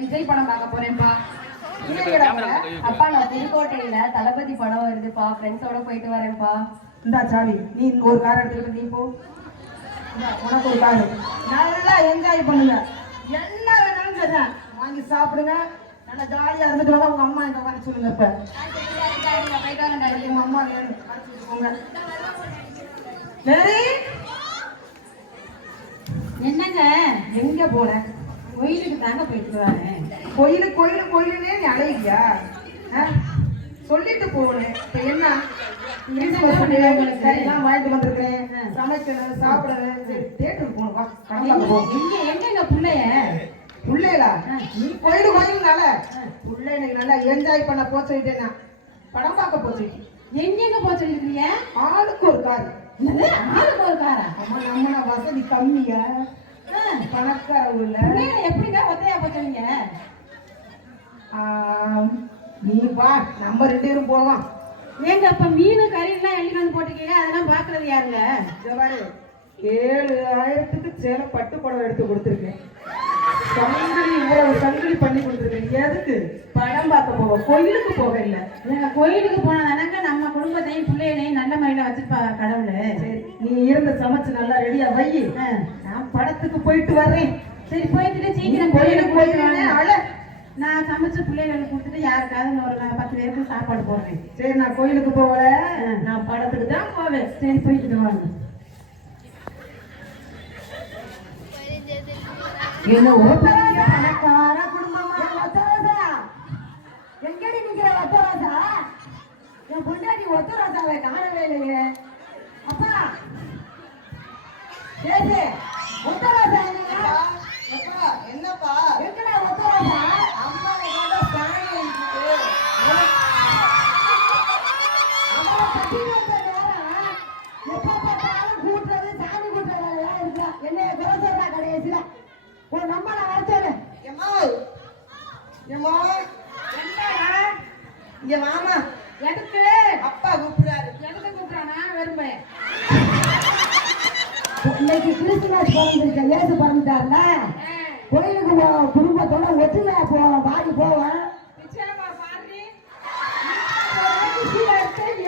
விஜய் படம் பார்க்க போறேன்ப்பா. அப்பா நான் புதுக்கோட்டையில தளபதி படம் வருதுப்பா, ஃப்ரெண்ட்ஸோட போயிட்டு வரேன்ப்பா. இந்தா சாவி, நீ ஒரு கார் எடுத்துக்கிட்டு நீ போ. உனக்கு ஒரு கார், நல்லா என்ஜாய் பண்ணுங்க. என்ன வேணாலும் சரி வாங்கி சாப்பிடுங்க, நல்லா ஜாலியா இருந்துட்டு வாங்க. உங்க அம்மா எங்க வர சொல்லுங்க. இப்ப உங்க அம்மா வேணும் போங்க. என்னங்க எங்க போன? கோயிலுக்கு தாங்க போயிட்டு வரேன். கோயிலுன்னே நீ அழைக்கியா? சொல்லிட்டு போனேன். இப்ப என்ன வாங்கிட்டு வந்திருக்கேன், சமைக்கணும், சாப்பிடணும். சரி தேட்டருக்கு போகணும். எங்க பிள்ளையா நீ கோயிலுனால பிள்ளை எனக்கு நல்லா என்ஜாய் பண்ண போ சொல்லிட்டேன். படம் பார்க்க போ சொல்லிட்டேன். எங்க போக சொல்லிருக்கீங்க? ஆளுக்கு ஒரு கார். ஆளுக்கு ஒரு காரா? ஆமா, நம்ம வசதி கம்மியா, பணக்காரவுல எப்படிங்க ஒத்தையா போச்சுங்க? நீ வா, நம்ம 2 பேரும் போவோம். ஏங்க அப்ப மீன் கறி எல்லாம் எழுதிட்டு போட்டுக்கீங்க, அதெல்லாம் பாக்குறது யாருங்க? 7000க்கு சேல பட்டு புடவை எடுத்து கொடுத்துருக்கேன். சங்கிலி பண்ணி கொடுத்துருக்கேன். எதுக்கு? படம் பார்க்க போவோம், கோயிலுக்கு போக இல்ல. கோயிலுக்கு போனா தானங்க நம்ம குடும்பத்தையும் பிள்ளைகளையும் நல்ல முறையில வச்சிருப்பா கடவுளு. சரி, நீ இருந்து சமைச்சு நல்லா ரெடியா வை, நான் படத்துக்கு போயிட்டு வர்றேன். சரி, போயிட்டு சீக்கிரம் கோயிலுக்கு போயிட்டு நான் சமைச்ச பிள்ளைகளுக்கு கொடுத்துட்டு யாருக்காவது ஒரு 10 பேருக்கு சாப்பாடு போடுறேன். சரி, நான் கோயிலுக்கு போகல, நான் படத்துக்கு தான் போவேன். சரி, போயிட்டு வாங்க. என்ன ஒரு பெரிய பணக்கார குடும்பமா? எங்கடி நிக்கிற ஒத்தராசா? என் பொண்டாட்டி ஒத்தராசாவை காணவே இல்லையே. அப்பா ஏசே, ஒத்தராசா என்னப்பா? என்னப்பா எங்கடா ஒத்தராசா? அம்மா கூட சாணி இருக்கு. அம்மா கட்டி வந்த நேரம் எப்ப பார்த்தாலும் கூட்டுறது சாமி கூட்டுறது இருக்கா. என்ன குறை சொல்றா கடைசியில? ஒரு நம்மள வரச்சேன். இங்க மாமா எதுக்கு? அப்பா கூப்பிடுறாரு. எதுக்கு கூப்பிடுறானா? வெறுமை. இன்னைக்கு கிறிஸ்துமஸ் பிறந்திருக்க, இயேசு பிறந்துட்டாருல, கோயிலுக்கு குடும்பத்தோட ஒற்றுமையா போவோம், வாடி போவோம்.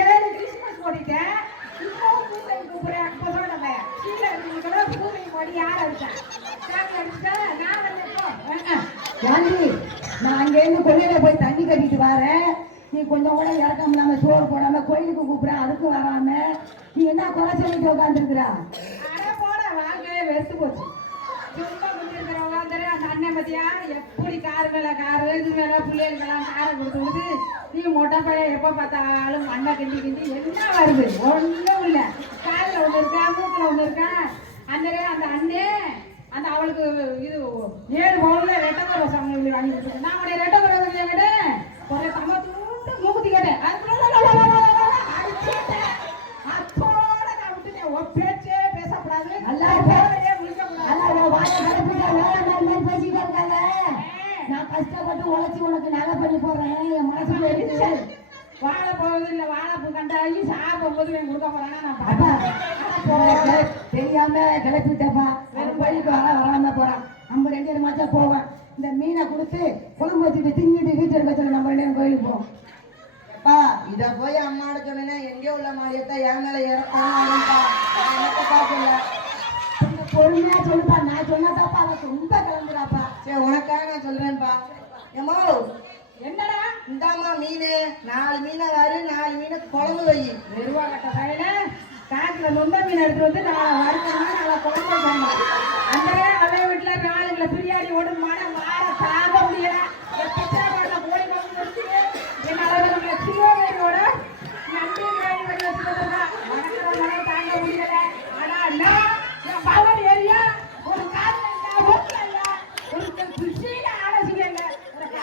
7 கிறிஸ்துமஸ் போட்டுட்டேன். இப்போ பூசை கூப்பிடுறேன். அப்போ சொல்லுங்க கீழே இருக்கீங்களா? பூசை போடி யார் அடிச்சா? நான் அங்கேருந்து கொள்ளையில போய் தண்ணி கட்டிட்டு வரேன். நீ கொஞ்சம் கூட இறக்கம் இல்லாம சோறு போடாம கோயிலுக்கு கூப்பிட, அதுக்கு வராம நீ என்ன குறை சொல்லிட்டு உட்காந்துருக்குறா? வாழ்க்கையே வெறுத்து போச்சு. சும்மா கொடுத்துருக்கிற உட்காந்துரு. அந்த அண்ணன் பத்தியா எப்படி காரு மேல காரு, இது மேல பிள்ளைகளுக்கெல்லாம் காரை கொடுத்து நீ மொட்டை பையன் எப்ப பார்த்தாலும் மண்ணை கிண்டி என்ன வருது? ஒன்றும் இல்லை. காலில் ஒன்று இருக்கா, மூக்கில் ஒன்று இருக்கா. அந்த அண்ணே அந்த அவளுக்கு இது 7 பவுன்ல ரெட்டை ரோசம் வாங்கி கொடுத்துருக்கேன். நான் உடைய ரெட்டை ரோசம் கேட்டேன், ஒரு தம்ம தூண்டு மூக்குத்தி கேட்டேன். அத்தோட நான் விட்டுட்டேன். ஒரு பேச்சே பேசக்கூடாது, நான் கஷ்டப்பட்டு உழைச்சி உனக்கு நகை பண்ணி போடுறேன். என் மனசு வாழை போவது இல்லை. வாழைப்பூ கண்டாயி சாப்பிடும் போது கொடுக்க போறாங்க. நான் தெரியாம கிளப்பிட்டப்பா. கோயிலுக்கு வராம போறான். நம்ம 2 பேரும் மாச்சா போவேன். இந்த மீனை கொடுத்து குழம்பு வச்சுட்டு திங்கிட்டு வீட்டு இருக்க சொல்லி நம்ம 2 பேரும் கோயிலுக்கு போவோம். அப்பா இத போய் அம்மாட சொன்னா எங்கேயோ உள்ள மாதிரியத்தான் என் மேல இறப்பாப்பா. பொறுமையா சொல்லுப்பா. நான் சொன்னதாப்பா அவன் ரொம்ப கிளம்புறாப்பா. சரி, உனக்காக நான் சொல்றேன்ப்பா. ஏமோ என்னடா இந்தாமா மீன், 4 மீனை வாரு, 4 மீனை குழம்பு வை. வெறுவா கட்ட கையில காட்டுல நொண்ட மீன் எடுத்து வந்து நான் வறுக்கணும், நல்லா குழம்பு வைக்கணும். அந்த அவன் வீட்டுல ஆளுங்களை பிரியாணி ஓடுமான வார தாங்க முடியல. பிச்சாபாடுல கோழி குழம்பு வச்சு என்னால சிவவேரியோட நன்றி வேணி வச்சு வச்சுருக்கா. வணக்கிற மழை தாங்க முடியல. ஆனா என் பவன் ஏரியா ஒரு காரணம் ஒரு கிருஷ்ண ஆலோசனை இல்லை.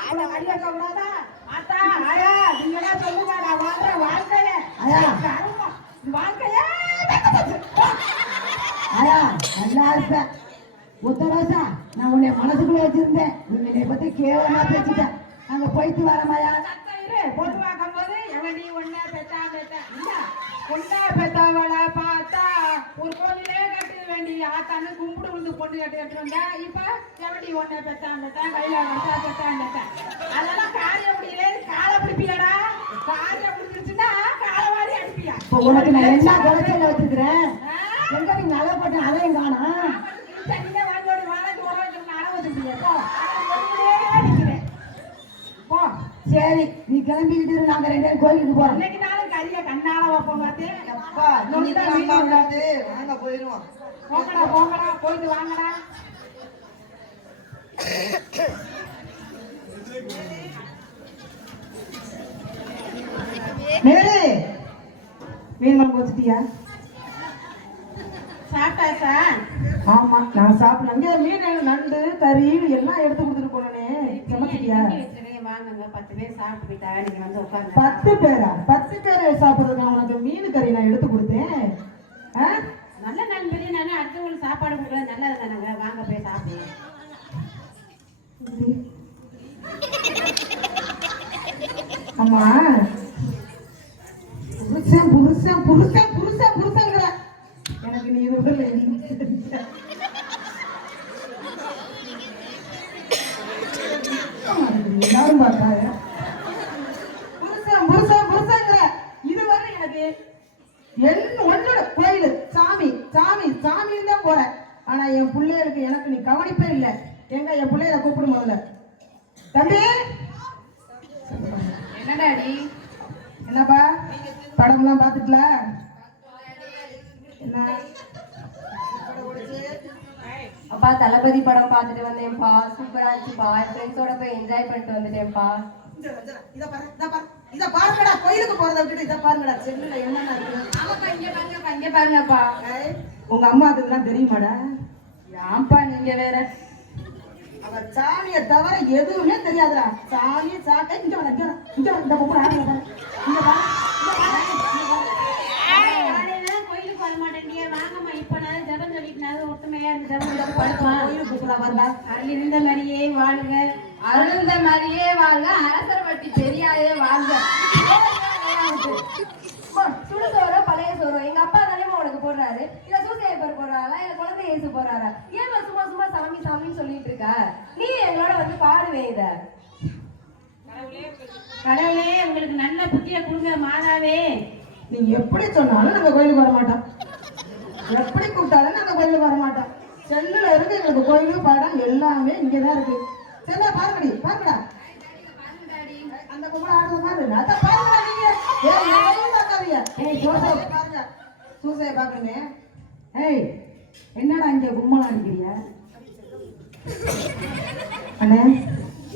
அவ்வளவு அடியாக்க கூடாதா? அத்தா ஆயா நீங்களாம் சொல்லுங்க. நான் வாழ்ற வாழ்க்கைய வாழ்க்கைய நல்லா இருப்ப. உத்தரவாசா, நான் உன்னை மனசுக்குள்ள வச்சிருந்தேன். உன்னை பத்தி கேவலமா பேசிட்டேன். அங்க போயிட்டு வரமாயா? பொதுவாக்கும் போது எவனி ஒன்னா பெத்தா ஒன்னா பெத்தவளை பார்த்தா ஒரு கோவிலே கட்ட வேண்டிய ஆத்தான்னு கும்பிடு விழுந்து பொண்ணு கேட்டு வந்தா இப்ப செவட்டி ஒன்ன பெத்தான் கையில பெத்தான் அதெல்லாம் காரிய முடியல காலை பிடிப்பியடா காரிய பிடிச்சிருச்சுன்னா காலை வாரி அடிப்பியா உனக்கு நான் என்ன குறைச்சல வச்சிருக்கிறேன் எங்க நீ நல்லா போட்டேன் அதையும் காணா தண்ணியில வாங்கி வாழைக்கு உரம் அளவு வச்சுருக்கீங்க போ சரி நீ கிளம்பிக்கிட்டு நாங்க 2 பேரும் கோயிலுக்கு போறோம் இன்னைக்கு நாளும் கறிய கண்ணால வைப்போம் பார்த்து அப்பா வாங்க போயிருவோம் போங்கடா போயிட்டு வாங்கடா நேரு மீன் குழம்பு வச்சுட்டியா சாப்பிட்டாச்சா ஆமா நான் சாப்பிடலாம் மீன் நண்டு கறி எல்லாம் எடுத்து கொடுத்துட்டு போனே சமைச்சிட்டியா வாங்குங்க 10 பேர் சாப்பிட்டு போயிட்டா நீங்க வந்து உட்காருங்க 10 பேரா 10 பேர் சாப்பிடுறதுக்கு உனக்கு மீன் கறி நான் எடுத்து கொடுத்தேன் நல்ல நாள் பெரிய நானே அடுத்தவங்களுக்கு சாப்பாடு கொடுக்கல நல்லது தானங்க வாங்க போய் சாப்பிடுங்க ஆமா புருஷன் புருஷன் புருஷன் புருஷன் புருஷங்கிற எனக்கு நீ விடல எல்லாரும் பார்த்தாங்க புருஷன் புருஷன் புருஷங்கிற இதுவரை எனக்கு ஒன்னோட கோயில் சாமி சாமி சாமின்னு தான் போறேன் ஆனா என் பிள்ளைகளுக்கு எனக்கு நீ கவனிப்பே இல்லை எங்க என் பிள்ளைகளை கூப்பிடும் முதல்ல தம்பி என்னடாடி என்னப்பா படம்லாம் பார்த்துட்டல என்ன அப்பா தளபதி படம் பார்த்துட்டு வந்தேன்ப்பா சூப்பரா இருந்துச்சுப்பா என் ஃப்ரெண்ட்ஸோட போய் என்ஜாய் பண்ணிட்டு வந்துட்டேன்ப்பா இத பாருங்கடா கோயிலுக்கு போறதை விட்டுட்டு இத பாருங்கடா செல்லுல என்னென்ன இருக்கு ஆமாப்பா இங்க பாருங்கப்பா உங்க அம்மாவுக்கு இதெல்லாம் தெரியுமாடா ஆம்பா நீங்க வேற அவ சாமியை தவிர எதுவுமே தெரியாதுடா சாமி சாக்க இங்க வர இங்க வர இந்த பொம்பளை ஆடுங்க பாரு இங்க பாரு கோயிலுக்கு வர மாட்டேன்டியே வாங்கம்மா இப்ப நான் ஜபம் சொல்லிட்டு ஒத்துமையா இருந்து ஜபம் படுப்பான் கோயிலுக்கு கூப்பிடா வரல இருந்த மாதிரியே வாழுங்க அருந்த மாதிரியே வாங்க அரசர் வட்டி பெரியாயே வாங்க சுடுசோறோ பழைய சோறோ எங்க அப்பா தானே உனக்கு போடுறாரு இல்ல சூசையப்பர் போடுறாரா இல்ல குழந்தை இயேசு போடுறாரா ஏன் சும்மா சும்மா சாமி சாமின்னு சொல்லிட்டு இருக்க நீ எங்களோட வந்து பாடுவே இத கடவுளே உங்களுக்கு நல்ல புத்திய கொடுங்க மாதாவே நீங்க எப்படி சொன்னாலும் நாங்க கோயிலுக்கு வர மாட்டோம் எப்படி கூப்பிட்டாலும் நாங்க கோயிலுக்கு வர மாட்டோம் செல்லுல இருக்கு எங்களுக்கு கோயிலு பாடம் எல்லாமே இங்கதான் இருக்கு செல்ல பாருங்கடி பாருங்கடா அந்த பொம்பளை ஆடுற மாதிரி அதான் பாருங்கடா நீங்க பாருங்க சூசைய பாக்குறீங்க ஏய் என்னடா இங்க கும்பலா அடிக்கிறிய அண்ணே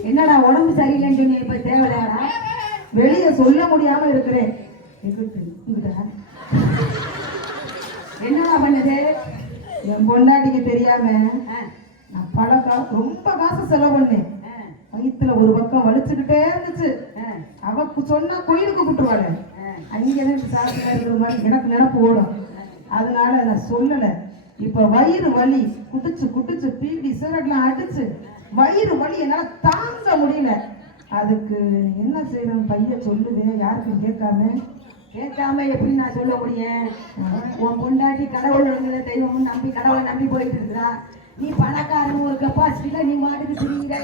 என்னடா உடம்பு சரியில்லைன்னு சொன்னி இப்ப தேவையாடா வெளிய சொல்ல முடியாம இருக்கிறேன் என்னடா பண்ணுது என் பொண்டாட்டிக்கு தெரியாம நான் ரொம்ப காசு செலவு பண்ணேன் வயிற்றுல ஒரு பக்கம் வலிச்சுக்கிட்டே இருந்துச்சு அவ சொன்னா கோயிலுக்கு கூப்பிட்டுருவாள் அங்கேதான் சாப்பிட்டா இருக்கிற மாதிரி எனக்கு நினப்பு ஓடும் அதனால நான் சொல்லலை இப்ப வயிறு வலி குடிச்சு குடிச்சு பீடி சிகரெட்லாம் அடிச்சு வயிறு வலி என்னால தாங்க முடியல அதுக்கு என்ன செய்யணும் பையன் சொல்லுவேன் யாருக்கும் கேட்காம எப்படி நான் சொல்ல முடியும் உன் பொண்டாட்டி கடவுள் தெய்வம் நம்பி கடவுளை நம்பி போயிட்டு இருக்கிறா நீ பணக்காரன் ஒரு கெப்பாசிட்டியில நீ மாட்டுக்கு திரிகிற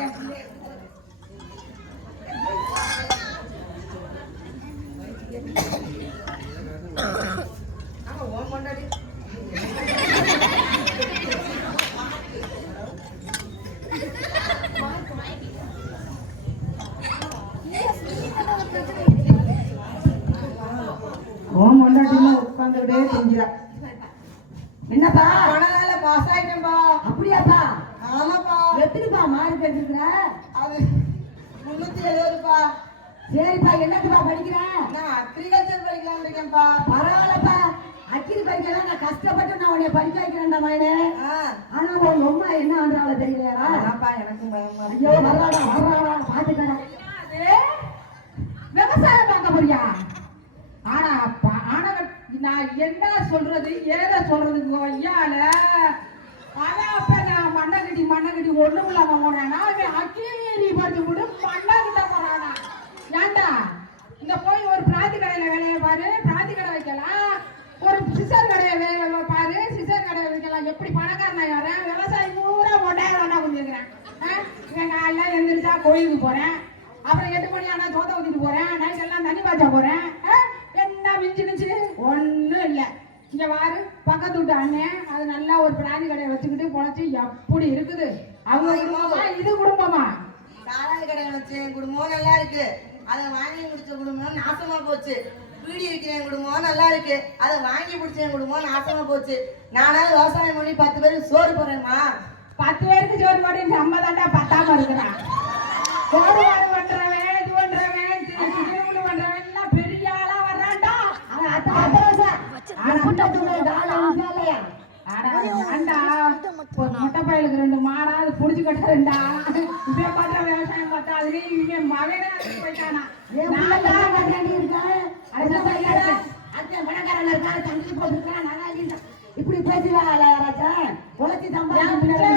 உட்காந்துக்கிட்டே செஞ்சா என்னப்பா மனதால பாஸ் ஆயிட்டேன்பா அப்படியாப்பா ஆமாப்பா எத்தனைப்பா மார்க் எடுத்துக்கிற அது 370பா சரிப்பா என்னப்பா படிக்கிறேன் நான் அக்ரிகல்ச்சர் படிக்கலாம் இருக்கேன்ப்பா பரவாயில்லப்பா அக்கிரி படிக்கலாம் நான் கஷ்டப்பட்டு நான் உன்னை படிக்க வைக்கிறேன்டா மகனே ஆனா உன் அம்மா என்ன பண்றாங்க தெரியலையா எனக்கும் பயமா ஐயோ வர்றாடா பாத்துக்கடா விவசாயம் பார்க்க போறியா ஆனா நான் என்ன சொல்றது ஏத சொல்றதுக்கு ஐயால அதான் அப்ப நான் மண்ணகடி ஒண்ணும் இல்லாம போனானா அவன் அக்கீரி படிச்சு கூட மண்ணகிட்ட போறானா ஏண்டா இங்க போய் ஒரு பிராந்தி கடையில வேலையை பாரு பிராந்தி கடை வைக்கலாம் ஒரு சிசர் கடையை வேலை பாரு சிசர் கடை வைக்கலாம் எப்படி பணக்காரன் வரேன் விவசாயி பூரா மொட்டையா தானே கொஞ்சிருக்கிறேன் இவன் காலைல எழுந்திரிச்சா கோயிலுக்கு போறேன் அப்புறம் 8 மணி ஆனா தோத்த ஊத்திட்டு போறேன் நைட் எல்லாம் தண்ணி பாய்ச்சா போறேன் என்ன மிஞ்சினுச்சு ஒண்ணும் இல்லை இங்க வாரு பக்கத்து வீட்டு அண்ணன் அது நல்லா ஒரு பிராணி கடையை வச்சுக்கிட்டு பொழைச்சு எப்படி இருக்குது அவங்க குடும்பமா இது குடும்பமா சாராய கடை வச்சு குடும்பம் நல்லா இருக்கு அதை வாங்கி முடிச்ச குடும்பம் நாசமா போச்சு பீடி இருக்கிற குடும்பம் நல்லா இருக்கு அதை வாங்கி பிடிச்ச குடும்பம் நாசமா போச்சு நானாவது விவசாயம் பண்ணி 10 பேருக்கு சோறு போடுறேம்மா 10 பேருக்கு சோறு போட்டு நம்ம தாண்டா பத்தாம இருக்கிறான் கோடு பண்றவன் இது பண்றவன் திருவிழு பண்றவன் எல்லாம் பெரிய ஆளா வர்றான்டா மொட்டை பயலுக்கு 2 மாடாவது புடிச்சு கட்டுறா இப்ப பண்ற விவசாயம் பார்த்தாது இவங்க மகனே போயிட்டானா இப்படி பேசுவாங்க யாராச்சும் உழைச்சி சம்பாதிச்சு